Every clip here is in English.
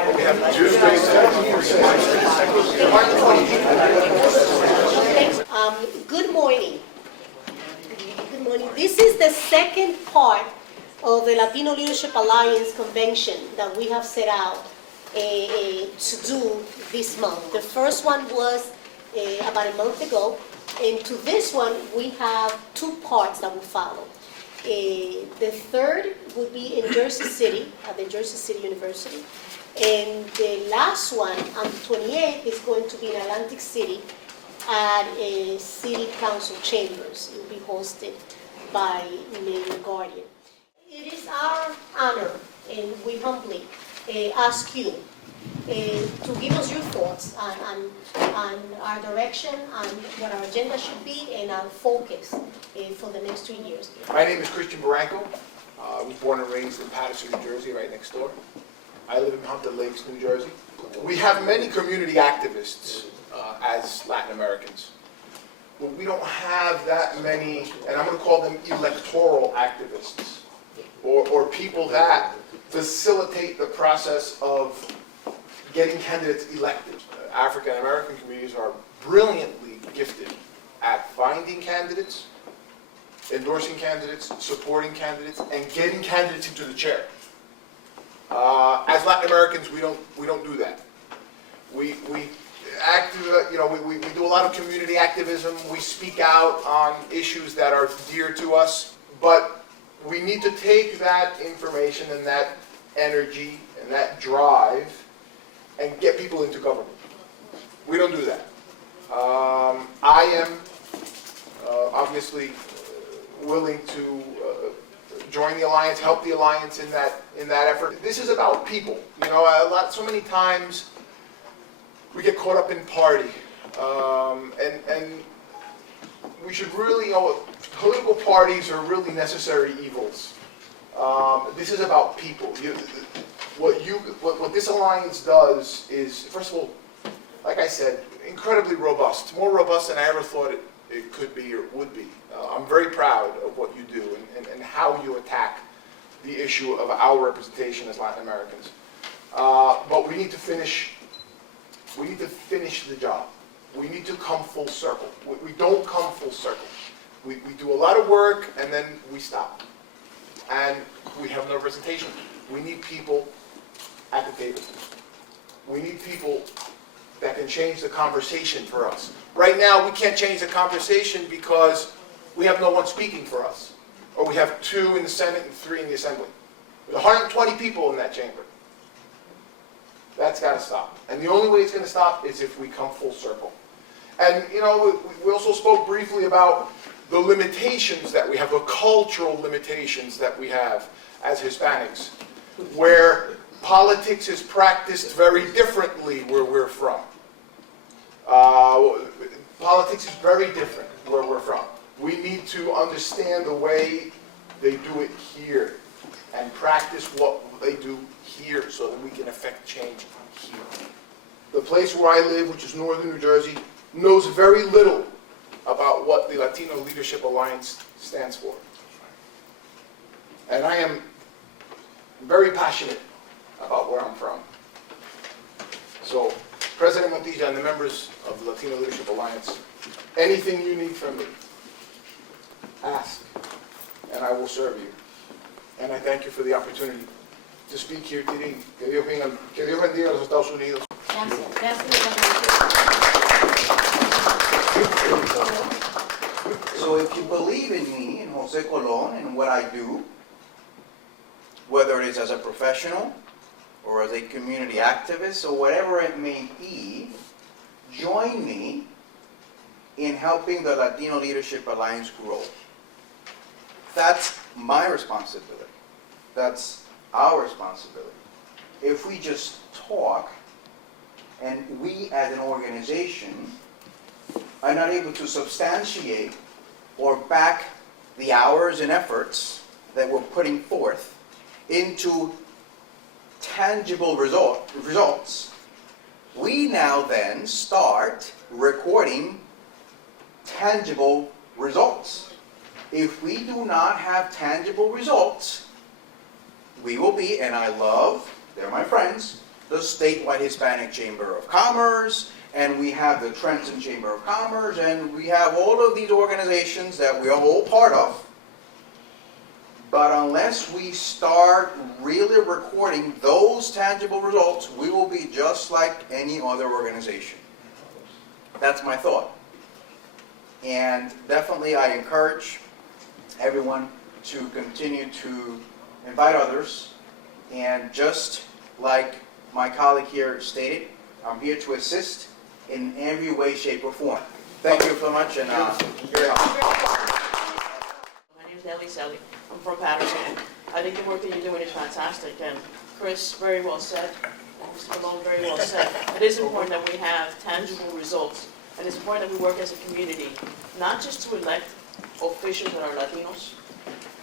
Good morning. Good morning. This is the second part of the Latino Leadership Alliance convention that we have set out to do this month. The first one was about a month ago, and to this one we have two parts that will follow. The third would be in Jersey City, at the Jersey City University, and the last one on the 28th is going to be in Atlantic City at a City Council Chambers. It will be hosted by Mayor Guardian. It is our honor, and we humbly ask you to give us your thoughts on our direction, on what our agenda should be, and our focus for the next 2 years. My name is Christian Barranco. I was born and raised in Paterson, New Jersey, right next door. I live in Hampton Lakes, New Jersey. We have many community activists as Latin Americans. But we don't have that many, and I'm going to call them electoral activists, or people that facilitate the process of getting candidates elected. African American communities are brilliantly gifted at finding candidates, endorsing candidates, supporting candidates, and getting candidates into the chair. As Latin Americans, we don't do that. We do a lot of community activism. We speak out on issues that are dear to us, but we need to take that information and that energy and that drive and get people into government. We don't do that. I am obviously willing to join the alliance, help the alliance in that effort. This is about people. So many times we get caught up in party, and we should really political parties are really necessary evils. This is about people. What this alliance does is, first of all, like I said, incredibly robust, more robust than I ever thought it could be or would be. I'm very proud of what you do and how you attack the issue of our representation as Latin Americans. But we need to finish the job. We need to come full circle. We don't come full circle. We do a lot of work and then we stop. And we have no representation. We need people at the table. We need people that can change the conversation for us. Right now, we can't change the conversation because we have no one speaking for us. Or we have 2 in the Senate and 3 in the Assembly. There's 120 people in that chamber. That's got to stop. And the only way it's going to stop is if we come full circle. And, we also spoke briefly about the limitations that we have, the cultural limitations that we have as Hispanics, where politics is practiced very differently where we're from. Politics is very different where we're from. We need to understand the way they do it here and practice what they do here so that we can affect change here. The place where I live, which is northern New Jersey, knows very little about what the Latino Leadership Alliance stands for. And I am very passionate about where I'm from. So, President Montilla and the members of the Latino Leadership Alliance, anything you need from me, ask, and I will serve you. And I thank you for the opportunity to speak here today. Que Dios bendiga a los Estados Unidos. So if you believe in me, in Jose Colon, and what I do, whether it is as a professional or as a community activist or whatever it may be, join me in helping the Latino Leadership Alliance grow. That's my responsibility. That's our responsibility. If we just talk and we as an organization are not able to substantiate or back the hours and efforts that we're putting forth into tangible results, we now then start recording tangible results. If we do not have tangible results, we will be, and they're my friends, the statewide Hispanic Chamber of Commerce, and we have the Trenton Chamber of Commerce, and we have all of these organizations that we are all part of. But unless we start really recording those tangible results, we will be just like any other organization. That's my thought. And definitely I encourage everyone to continue to invite others. And just like my colleague here stated, I'm here to assist in every way, shape, or form. Thank you so much, and your help. My name is Nellie Selly. I'm from Patterson. I think the work that you're doing is fantastic, and Chris very well said, and Mr. Malone very well said. It is important that we have tangible results, and it's important that we work as a community, not just to elect officials that are Latinos,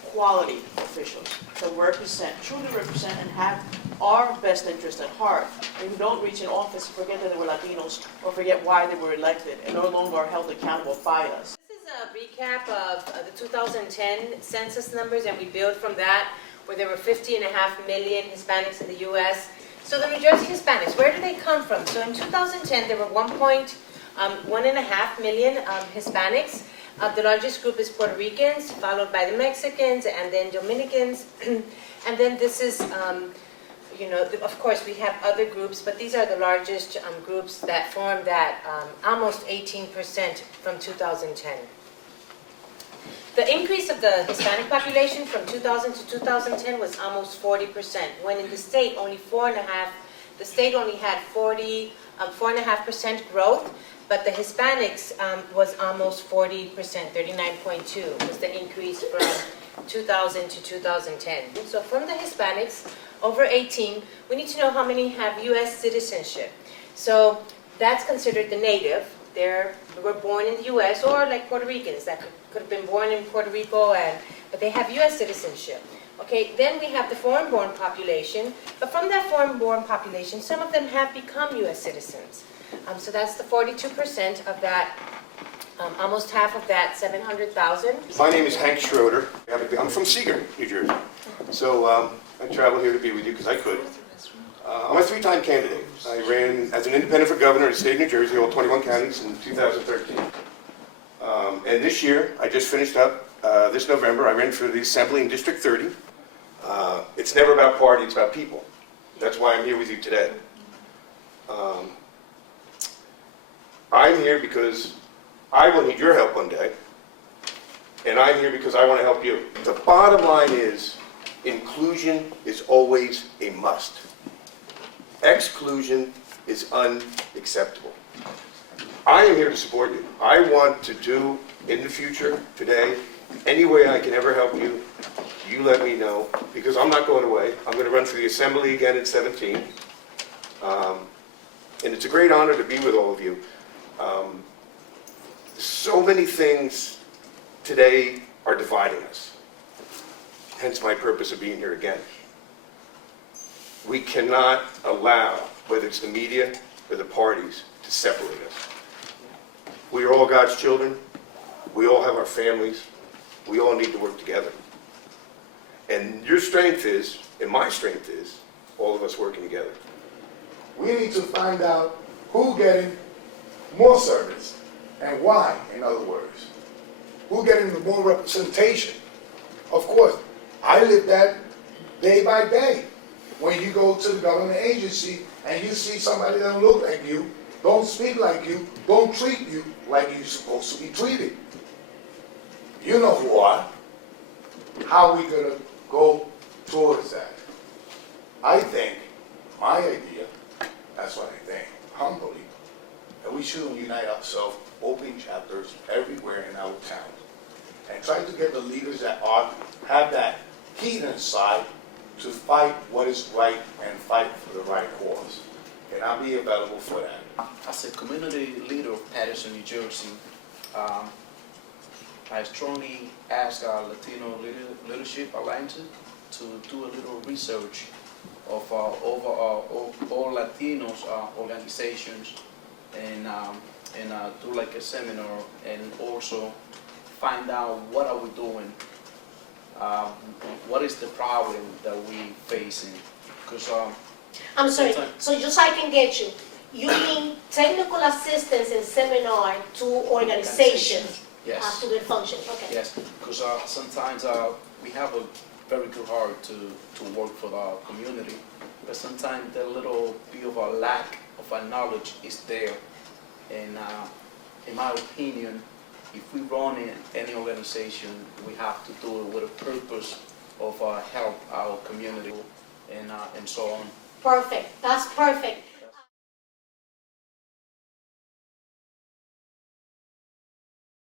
quality officials that represent, truly represent, and have our best interest at heart, and who don't reach an office and forget that they were Latinos or forget why they were elected and no longer are held accountable by us. This is a recap of the 2010 census numbers, and we build from that, where there were 50.5 million Hispanics in the U.S. So the New Jersey Hispanics, where do they come from? So in 2010, there were 1.5 million Hispanics. The largest group is Puerto Ricans, followed by the Mexicans, and then Dominicans. And then this is, of course, we have other groups, but these are the largest groups that form that almost 18% from 2010. The increase of the Hispanic population from 2000 to 2010 was almost 40%, when in the state only 4.5%. The state only had 4.5% growth, but the Hispanics was almost 40%, 39.2 was the increase from 2000 to 2010. So from the Hispanics over 18, we need to know how many have U.S. citizenship. So that's considered the native. They were born in the U.S., or like Puerto Ricans that could have been born in Puerto Rico, but they have U.S. citizenship. Okay, then we have the foreign-born population, but from that foreign-born population, some of them have become U.S. citizens. So that's the 42% of that, almost half of that, 700,000. My name is Hank Schroeder. I'm from Seager, New Jersey. So I traveled here to be with you because I could. I'm a three-time candidate. I ran as an independent for governor of the state of New Jersey, all 21 counties, in 2013. And this year, I just finished up, this November, I ran for the Assembly in District 30. It's never about party, it's about people. That's why I'm here with you today. I'm here because I will need your help one day, and I'm here because I want to help you. The bottom line is, inclusion is always a must. Exclusion is unacceptable. I am here to support you. I want to do, in the future, today, any way I can ever help you, you let me know, because I'm not going away. I'm going to run for the Assembly again at 17. And it's a great honor to be with all of you. So many things today are dividing us. Hence my purpose of being here again. We cannot allow, whether it's the media or the parties, to separate us. We are all God's children. We all have our families. We all need to work together. And your strength is, and my strength is, all of us working together. We need to find out who's getting more service and why, in other words. Who's getting the more representation? Of course, I live that day by day. When you go to the government agency and you see somebody that don't look like you, don't speak like you, don't treat you like you're supposed to be treated. You know who are. How are we going to go towards that? I think, my idea, that's what I think, humbly, that we should unite ourselves, open chapters everywhere in our town, and try to get the leaders that have that heat inside to fight what is right and fight for the right cause. And I'll be available for that. As a community leader of Patterson, New Jersey, I strongly ask our Latino Leadership Alliance to do a little research of all Latinos organizations, and do like a seminar, and also find out what are we doing, what is the problem that we facing, because I'm sorry, Sometime. so just so I can get you, you mean technical assistance and seminar to organizations Yes. as to their function, okay? Yes, because sometimes we have a very good heart to work for the community, but sometimes the little bit of a lack of our knowledge is there. And in my opinion, if we run in any organization, we have to do it with a purpose of help our community and so on. Perfect, that's perfect.